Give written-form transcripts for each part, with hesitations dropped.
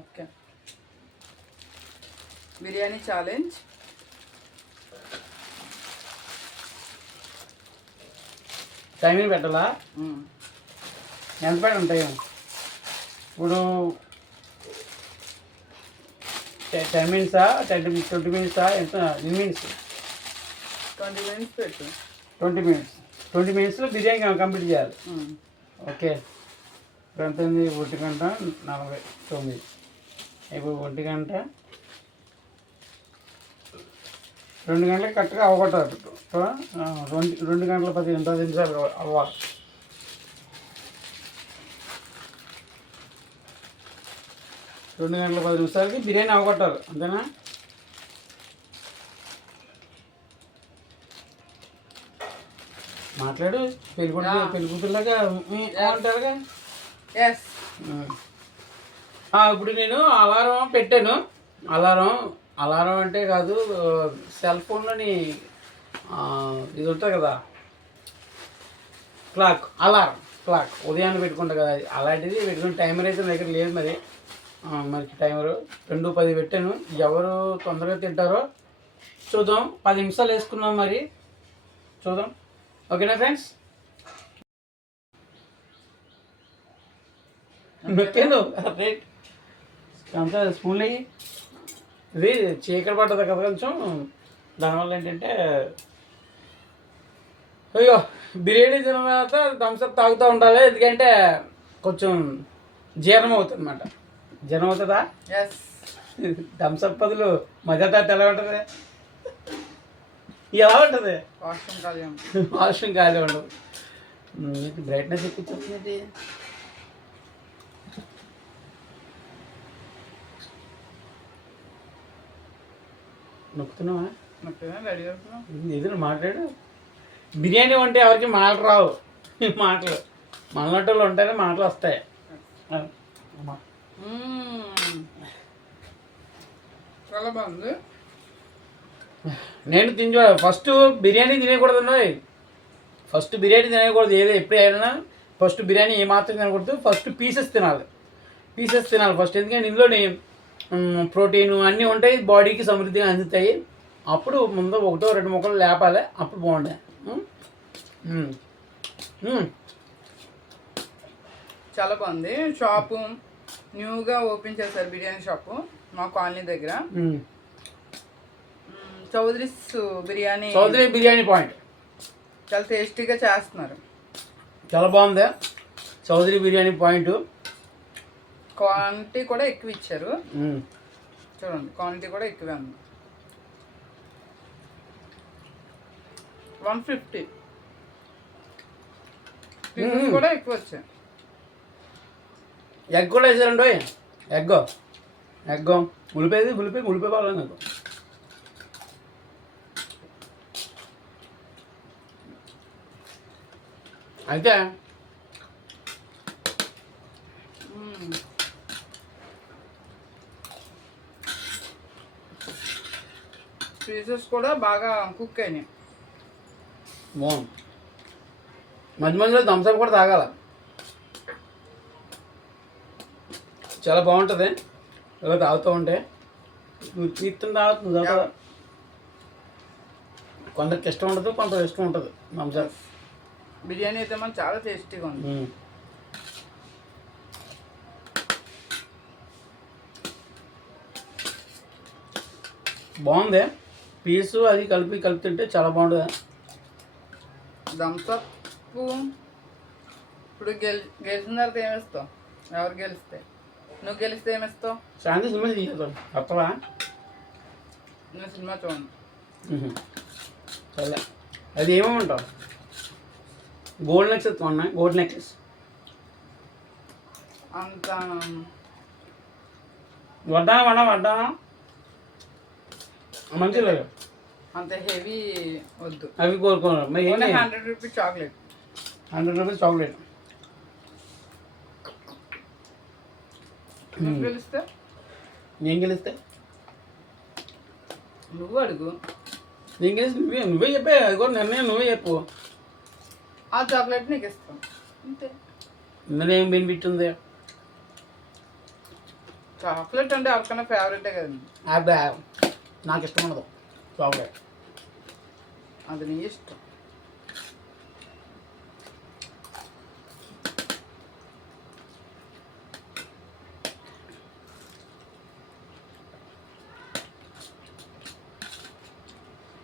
Okay, biryani challenge. Timing పెట్టాలా? ఎంత పెట్టండి టైం? ఇప్పుడు 10 మినిట్సా, 20 మినిట్సా, ఎంత? ఎన్ని మినిట్స్? 20 మినిట్స్ పెట్టు. 20 మినిట్స్. 20 మినిట్స్లో బిర్యానీ కంప్లీట్ చేయాలి. ఓకే. ఇప్పుడు ఎంత ఉంది? 1:49. ఇప్పుడు 1:00, 2 గంటలకి కరెక్ట్గా అవ్వగొట్టాలి. 2 గంటల 10 నిమిషాలు అవ్వాలి. రెండు గంటల 10 నిమిషాలకి బిర్యానీ అవ్వగొట్టాలి, అంతేనా? మాట్లాడు. పెళ్లి కూతురులాగా అంటారుగా. ఎస్. ఇప్పుడు నేను అలారం పెట్టాను. అలారం అంటే కాదు, సెల్ ఫోన్లోని ఇది ఉంటుంది కదా, క్లాక్ ఉదయాన్నే పెట్టుకుంటా కదా, అలాంటిది పెట్టుకుని. టైమర్ అయితే నా దగ్గర లేదు మరి. మనకి టైమరు 2:10 పెట్టాను. ఎవరు తొందరగా తింటారో చూద్దాం. 10 నిమిషాలు వేసుకున్నాం మరి, చూద్దాం. ఓకేనా ఫ్రెండ్స్? నొక్కాను రైట్ అంతా స్పూన్లు అయ్యి. ఇది చీకటి పడ్డది కదా కొంచెం, దానివల్ల ఏంటంటే అయ్యో బిర్యానీ తిన్న తర్వాత థమ్స్అప్ తాగుతూ ఉండాలి. ఎందుకంటే కొంచెం జీర్ణం అవుతుంది అన్నమాట. జీర్ణం అవుతుందా? ఎస్. థమ్స్అప్ బదులు మజా తాగితే ఎలా ఉంటుంది? ఎలా ఉంటుంది? వాష్రూమ్ ఖాళీ ఉండదు. బ్రైట్నెస్ ఎక్కువ చెప్తుంది. నొక్కుతున్నావా? రెడీ. ఎదురు మాట్లాడు. బిర్యానీ వంటే ఎవరికి మాటలు రావు. మాటలు మనలాంటి ఉంటేనే మాటలు వస్తాయి. చాలా బాగుంది. నేను ఫస్ట్ బిర్యానీ తినేయకూడదు. ఫస్ట్ బిర్యానీ తినేయకూడదు. ఎప్పుడు అయినా ఫస్ట్ బిర్యానీ ఏమాత్రం తినకూడదు. ఫస్ట్ పీసెస్ తినాలి ఫస్ట్. ఎందుకంటే ఇందులోని ప్రోటీన్ అన్నీ ఉంటాయి, బాడీకి సమృద్ధిగా అందుతాయి. అప్పుడు ముందు 1-2 ముక్కలు లేపాలి, అప్పుడు బాగుంటాయి. చాలా బాగుంది. షాపు న్యూగా ఓపెన్ చేశారు, బిర్యానీ షాపు మా కాలనీ దగ్గర. చౌదరి బిర్యానీ పాయింట్. చాలా టేస్టీగా చేస్తున్నారు. చాలా బాగుంది చౌదరి బిర్యానీ పాయింట్. క్వాంటిటీ కూడా ఎక్కువ ఇచ్చారు. చూడండి, క్వాంటిటీ కూడా ఎక్కువే ఉంది. 150 పీసెస్ కూడా ఎక్కువ వచ్చాయి. ఎగ్ కూడా వేసారండి. ఎగ్ ఉలిపే బాగా నాకు. అయితే పీసెస్ కూడా బాగా కుక్ అయినాయి. బాగుంది. మధ్య మధ్యలో థమ్స్అప్ కూడా తాగాల. చాలా బాగుంటుంది ఇలా తాగుతూ ఉంటే. నువ్వు తాగుతుంది తాగుతా. కొందరికి ఇష్టం ఉండదు, కొందరికి ఇష్టం ఉంటుంది థమ్స్అప్. బిర్యానీ అయితే మనం చాలా టేస్టీగా ఉంది. బాగుంది. పీసు అది కలిపి తింటే చాలా బాగుంటుంది. థమ్స్అప్ ఇప్పుడు గెలిచిన తర్వాత ఏమిస్తావు? ఎవరు గెలిస్తే? నువ్వు గెలిస్తే ఏమిస్తావు? శాంతి సినిమా తీసేస్తావు అప్పలా. నేను సినిమా చూడండి. సరే, అది ఏమంటావు? గోల్డ్ నెక్లెస్ కొన్నా. గోల్డ్ నెక్లెస్ అంత వడ్డానా మంచిగా లేదు. అంత హెవీ వద్దు. అవి కోరుకున్నారు. 100 రూపీస్ చాక్లెట్. 100 rupees chocolate. గెలిస్తే? నేను గెలిస్తే నువ్వు అడుగు. నేను గెలిస్తే నువ్వే చెప్పే. అది కూడా నిర్ణయం నువ్వే చెప్పు. ఆ చాక్లెట్ నీకు ఇస్తాం అంతే. ఇందులో ఏం బెనిఫిట్ ఉంది? చాక్లెట్ అంటే ఎవరికైనా ఫేవరెటే కదండి. అబ్బా నాకు ఇష్టం ఉండదు చాక్లెట్. అది నీ ఇష్టం.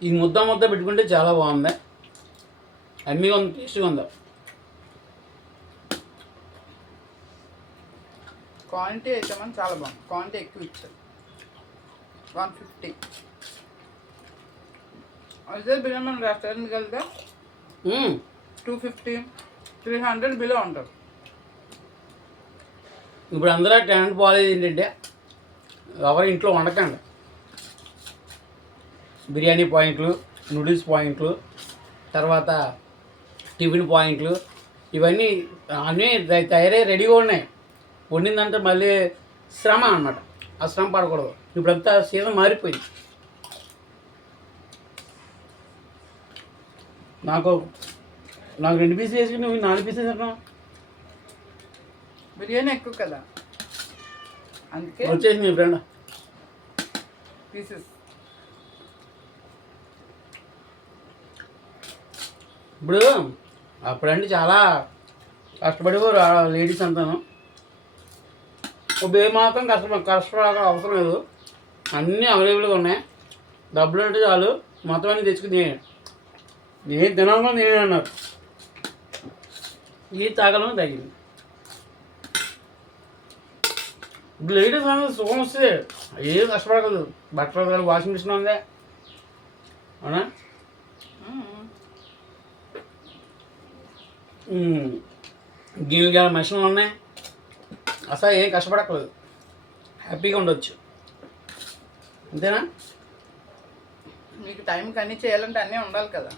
ఈ ముద్ద పెట్టుకుంటే చాలా బాగుంది. అమ్మీగా ఉంది, టేస్ట్గా ఉంది. క్వాంటిటీ అయితే మనం చాలా బాగుంది. క్వాంటిటీ ఎక్కువ ఇచ్చారు. 150. అదే బిర్యానీ మనం రెస్టారెంట్కి వెళ్తే 250, 300 బిలో ఉంటుంది. ఇప్పుడు అందరూ ట్రెండ్ బాగాలేదు ఏంటంటే ఎవరు ఇంట్లో వండకండి. బిర్యానీ పాయింట్లు, నూడిల్స్ పాయింట్లు, తర్వాత టిఫిన్ పాయింట్లు ఇవన్నీ అన్నీ తయారై రెడీగా ఉన్నాయి. వండిందంటే మళ్ళీ శ్రమ అన్నమాట. ఆ శ్రమ పడకూడదు. ఇప్పుడంతా సీజన్ మారిపోయింది. నాకు 2 పీసులు వేసుకుని నువ్వు 4 పీసులు వేసుకున్నావు. బిర్యానీ ఎక్కువ కదా, అందుకే వచ్చేసి మీ ఫ్రెండ్ పీసెస్. ఇప్పుడు అప్పుడంటే చాలా కష్టపడేవారు లేడీస్ అంతాను. ఏ మాత్రం కష్టపడాల్సిన అవసరం లేదు. అన్నీ అవైలబుల్గా ఉన్నాయి. డబ్బులు అంటే చాలు మొత్తం అన్నీ తెచ్చుకుని నేను తినాలో నేనే అన్నారు. ఇది తాగలను తగ్గింది. ఇప్పుడు లేడీస్ అనేది సుఖం వస్తుంది. ఏం కష్టపడకూడదు. బట్టలు వాషింగ్ మిషన్ ఉందే, అవునా? గిన్నెలు మిషన్లు ఉన్నాయి. అసలు ఏం కష్టపడకూడదు. హ్యాపీగా ఉండొచ్చు. అంతేనా? మీకు టైంకి అన్నీ చేయాలంటే అన్నీ ఉండాలి కదా.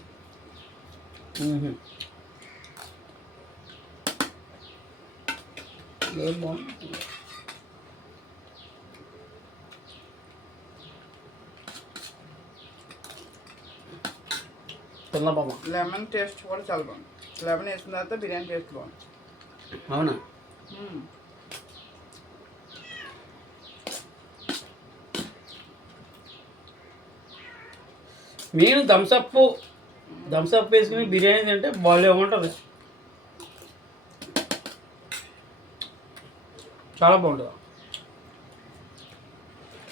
తిన్నబొమ్మ లెమన్ టేస్ట్ కూడా చాలా బాగుంది. లెమన్ వేసిన తర్వాత బిర్యానీ టేస్ట్ బాగుంది. అవునా? నేను థమ్సప్ వేసుకుని బిర్యానీ తింటే బాగా ఉంటుంది. చాలా బాగుంటుంది.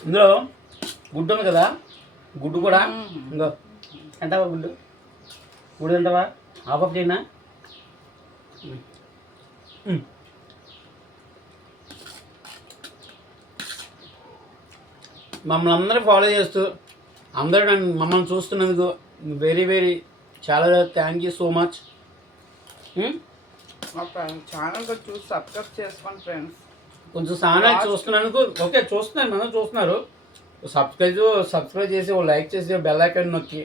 ఇందులో గుడ్డు ఉంది కదా, గుడ్డు కూడా ఇంకో అంటావా? గుడ్డు తింటావా? హాఫ్ చేయనా? మమ్మల్ని అందరూ ఫాలో చేస్తూ అందరూ మమ్మల్ని చూస్తున్నందుకు వెరీ చాలా థ్యాంక్ యూ సో మచ్. మా ఛానల్ కూడా చూసి సబ్స్క్రైబ్ చేసుకోండి ఫ్రెండ్స్. కొంచెం ఛానల్ చూస్తున్నందుకు ఓకే, చూస్తున్నారు, మనం చూస్తున్నారు. సబ్స్క్రైబ్ చేసి లైక్ చేసి బెల్ ఐకాన్ నొక్కి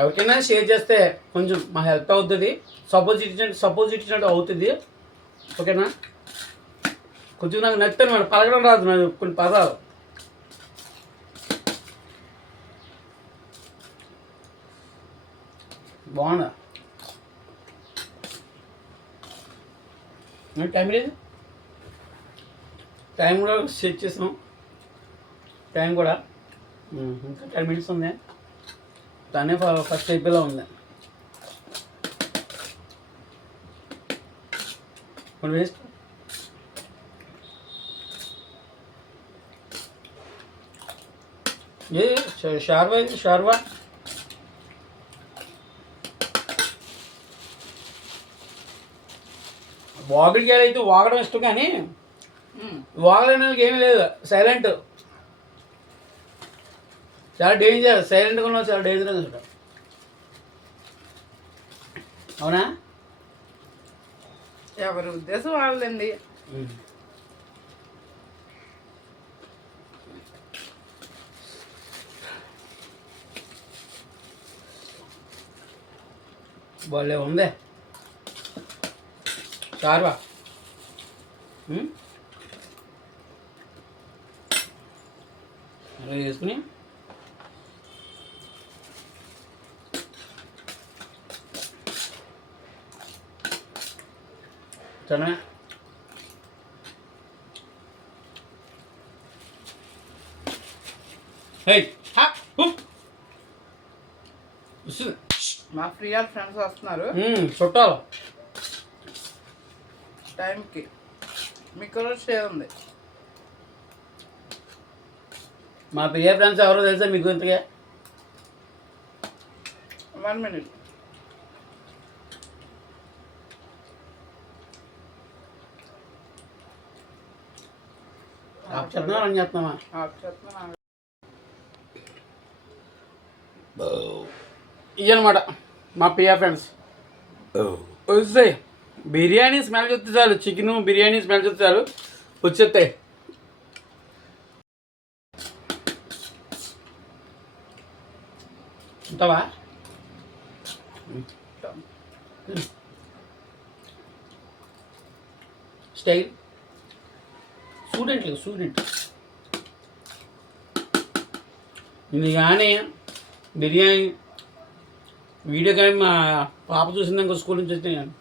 ఎవరికైనా షేర్ చేస్తే కొంచెం మా హెల్ప్ అవుతుంది. సపోజ్ ఇచ్చినట్టు అవుతుంది. ఓకేనా? కొంచెం నాకు నచ్చాను మేడం, పలకడం రాదు నాకు కొన్ని పదాలు. బాగుందా? టైం లేదు, టైం కూడా సెట్ చేసాం. టైం కూడా ఇంకా 10 minutes ఉంది. తనే ఫస్ట్ అయిపోయేలా ఉంది. కొన్ని వేస్ట్ ఏ షార్వా వాగుడికి అయితే వాగడం ఇష్టం, కానీ వాగడానికి ఏమీ లేదు. సైలెంట్, చాలా డేంజర్. సైలెంట్గా ఉన్నావు, చాలా డేంజర్గా ఉంటావు. అవునా? ఎవరి ఉద్దేశం వాళ్ళండి. భలే ఉంది షార్వా. అలా వేసుకుని చాలా ఏయ్ హా ఉప్ వస్తుంది. మా ప్రియాల్ ఫ్రెండ్స్ వస్తున్నారు చుట్టాలు టైంకి. మీకు కూడా స్టే ఉంది. మా ప్రియ ఫ్రెండ్స్ ఎవరో తెలుసా మీకు ఇంతగా? 1 minute. చెప్తున్నా అని చెప్తున్నామా? ఇవన్నమాట మా ప్రియా ఫ్రెండ్స్. వస్తాయి బిర్యానీ స్మెల్ చూస్తే చాలు, చికెన్ బిర్యానీ స్మెల్ చూస్తే చాలు వచ్చేస్తాయి. ఉంటావా? స్టైల్ స్టూడెంట్ ఇది కానీ బిర్యానీ వీడియో కానీ మా పాప చూసిందాక స్కూల్ నుంచి వచ్చినాయి కానీ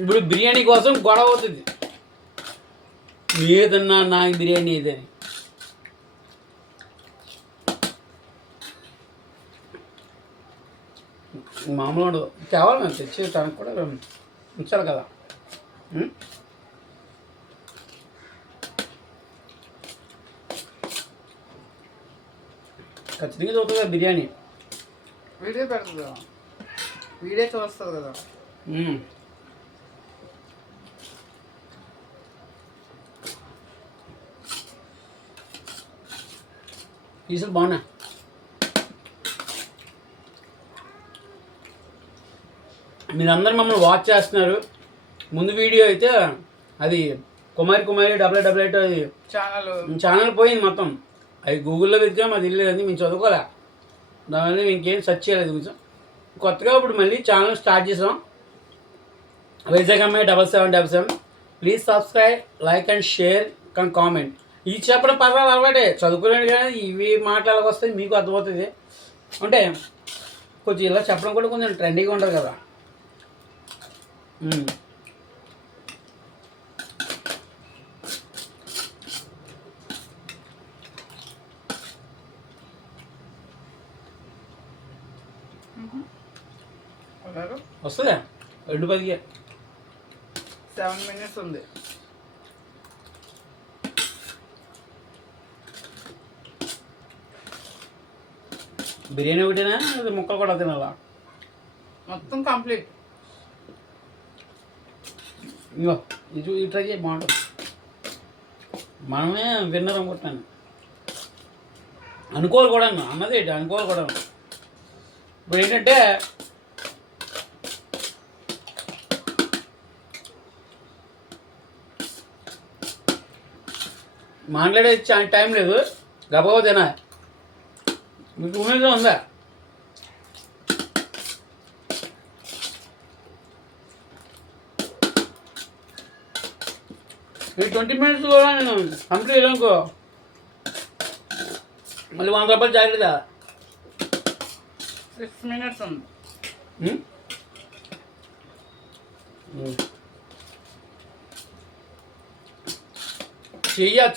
ఇప్పుడు బిర్యానీ కోసం గొడవ అవుతుంది. ఏదన్నా నాకు బిర్యానీ ఏదని. మామూలు ఉండదు, కేవలం మేము తెచ్చి తనకు కూడా ఉంచాలి కదా. ఖచ్చితంగా చూస్తుంది కదా బిర్యానీ. వీడియో పెడుతుంది కదా, వీడియో చూస్తుంది కదా. పీసులు బాగున్నా. మీరందరూ మమ్మల్ని వాచ్ చేస్తున్నారు. ముందు వీడియో అయితే అది కుమారి 8888 అది ఛానల్ పోయింది మొత్తం. అది గూగుల్లో వెతికాం, అది వెళ్ళేది మేము చదువుకోలే, దానివల్ల ఇంకేం సెర్చ్ చేయలేదు. కొంచెం కొత్తగా ఇప్పుడు మళ్ళీ ఛానల్ స్టార్ట్ చేసాం. వైజాగ్ అమ్మాయి 7777. Please subscribe, like and share and comment. ఇది చెప్పడం పర్వాలేదు, అలవాటే. చదువుకోలేడు కానీ ఇవి మాట్లాడక వస్తే మీకు అర్థమవుతుంది. అంటే కొంచెం ఇలా చెప్పడం కూడా కొంచెం ట్రెండీగా ఉంటుంది కదా. వస్తుందా 2:10కి? 7 minutes ఉంది. బిర్యానీ ఒకటేనా, అది ముక్కలు కూడా తినాలా? మొత్తం కంప్లీట్. ఇంకో ఇది ట్రై చేయి, బాగుంటుంది. మనమే విన్నర్ అనుకుంటున్నాను. అనుకోవాలి కూడా అన్నది, అనుకోవాలి కూడా. ఇప్పుడు ఏంటంటే మాట్లాడే టైం లేదు, గబగబా తినా. మీకు ఉమేగా ఉందా? ఈ 20 minutes కూడా నేను కంప్లీట్ అనుకో, మళ్ళీ 100 రూపాయలు జాగ్రత్త. 6 minutes ఉంది.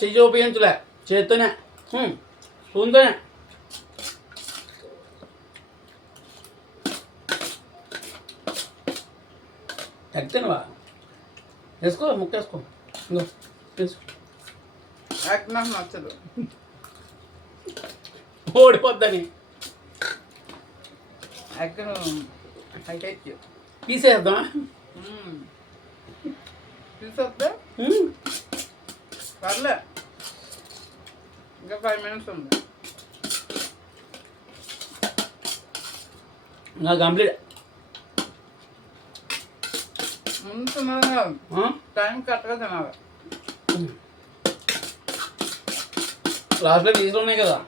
చెయ్యి ఉపయోగించలే, చేత్తోనే స్పూన్తోనే. ఎక్కవా వేసుకో, ముక్క వేసుకో. ఇంకో వేసుకో. నాకు నచ్చదు, ఓడిపోద్దని. తీసేద్దామా? తీసేద్దా పర్లే. ఇంకా 5 minutes ఉంది. నా కంప్లీట్. ముందు తినాలి, టైం కరెక్ట్గా తినాలి. లాస్ట్లో పీసులు ఉన్నాయి కదా.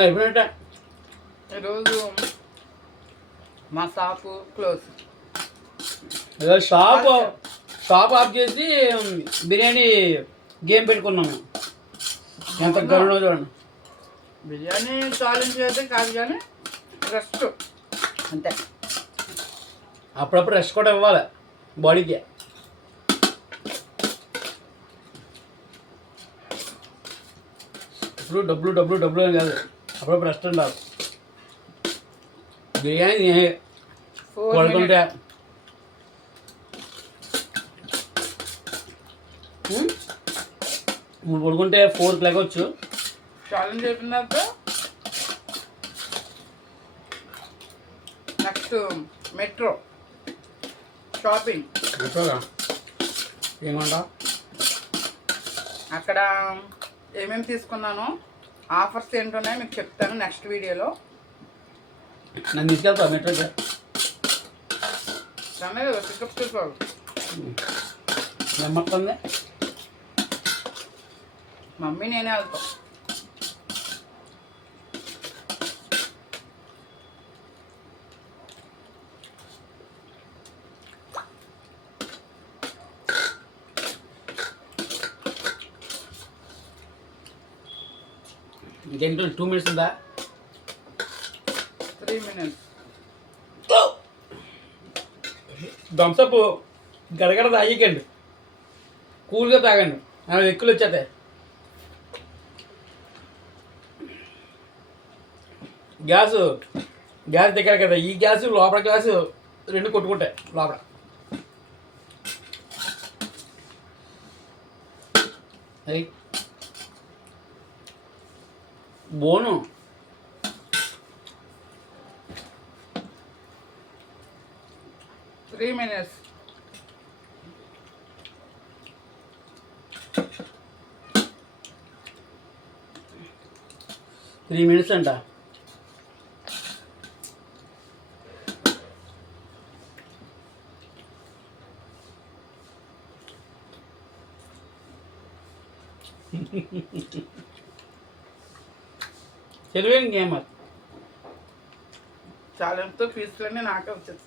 అయిపోయినట్ట. ఈరోజు మా షాపు క్లోజ్. షాప్ ఆఫ్ చేసి బిర్యానీ గేమ్ పెట్టుకున్నాము. ఎంత గౌరవం చూడండి. బిర్యానీ ఛాలెంజ్ అయితే కాదు కానీ రెస్ట్. అంతే. అప్పుడప్పుడు రెస్ట్ కూడా ఇవ్వాలి బాడీకి. ఇప్పుడు డబ్బులు డబ్బులు డబ్బులు అని కాదు, అప్పుడప్పుడు రెస్ట్ ఉండాలి. బిర్యానీ 4 పడుకుంటే minutes. నువ్వు పడుకుంటే 4కి లెగవచ్చు. ఛాలెంజ్ అయిపోయిన తర్వాత నెక్స్ట్ మెట్రో షాపింగ్. ఏమంటా అక్కడ ఏమేమి తీసుకున్నానో ఆఫర్స్ ఏంటోనే మీకు చెప్తాను నెక్స్ట్ వీడియోలో. నన్ను తీసుకెళ్తా మెట్రోకి. దాన్ని పికప్ చేసుకోవాలి. నమ్మకంది మమ్మీ నేనే వెళ్తాం. ఇంకేంటో 2 minutes ఉందా? 3 minutes. థమ్సప్ గడగడ తాగికండి, కూల్గా తాగండి, అలా ఎక్కులు వచ్చేస్తాయి. గ్యాస్ దగ్గర కదా, ఈ గ్యాస్ లోపల గ్యాస్ 2 కొట్టుకుంటాయి లోపల. అది బోను. Three minutes. త్రీ మినిట్స్ అంట. తెలివైన గేమ్ అది. ఛాలెంజ్తో పీసులన్నీ నాకే వచ్చేది.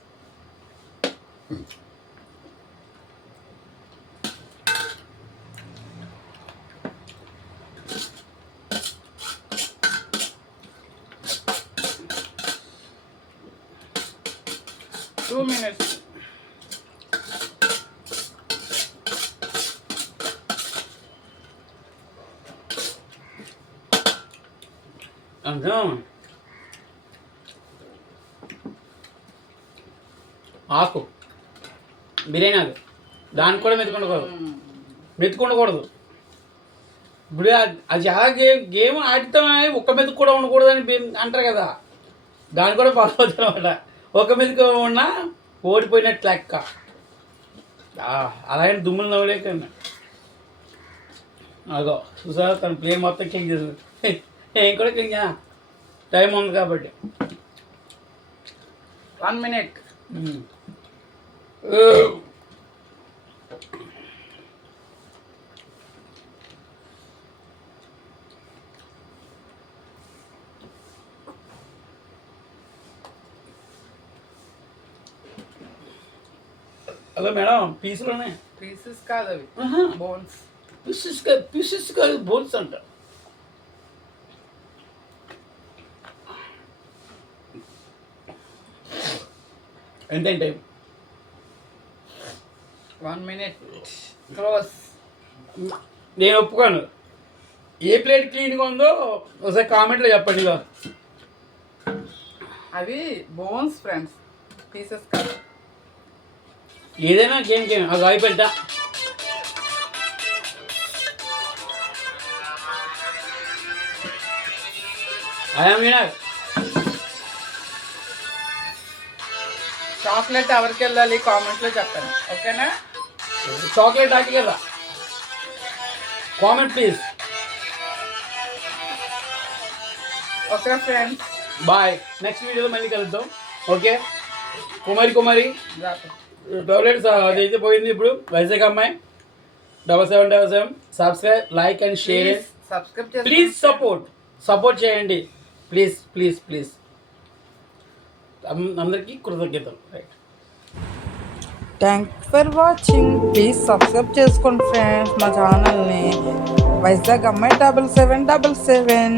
Two minutes. అంతా ఆకు బిర్యానీ ఆకు, దానికి కూడా మెతుకుండకూడదు. ఇప్పుడు అది చాలా గేమ్ ఆడితే ఒక్క మెతుకు కూడా ఉండకూడదని అంటారు కదా, దాన్ని కూడా ఫాలో అవుతారు అనమాట. ఒక మెతుకు ఉన్నా ఓడిపోయినట్టు లెక్క. అలాగే దుమ్ములు నవ్వలేకండి. అదో చూసా తన ప్లేన్ మొత్తం క్లీన్ చేస్తుంది. నేను కూడా క్లీన్ చేయ, టైం ఉంది కాబట్టి. 1 minute. హలో మేడం, పీసులోనే. పీసెస్ కాదు అవి, బోన్స్. పీసెస్ కాదు, బోన్స్ అంట. ఎంత టైం? 1 minute. క్లోజ్. నేను ఒప్పుకోను. ఏ ప్లేట్ క్లీన్గా ఉందో ఒకసారి కామెంట్లో చెప్పండి. అవి బోన్స్ ఫ్రెండ్స్, పీసెస్ కాదు. ఏదైనా గేమ్ అది అయిపోయిందా? ఐఎమ్ వినర్. చాక్లెట్ ఎవరికి వెళ్ళాలి కామెంట్లో చెప్పండి, ఓకేనా? చాక్లెట్ ఆకి కదా, comment please. Okay friends, bye. Next వీడియోలో మళ్ళీ కలుద్దాం. ఓకే. కుమారి టాబ్లెట్స్ అదైతే పోయింది. ఇప్పుడు వైజాగ్ అమ్మాయి 7777. Subscribe, like and share. Subscribe please support చేయండి. ప్లీజ్ అందరికీ కృతజ్ఞతలు. Right. Thanks for watching. Please subscribe చేసుకోండి ఫ్రెండ్స్ మా ఛానల్ని. వైజాగ్ అమ్మాయి 7777.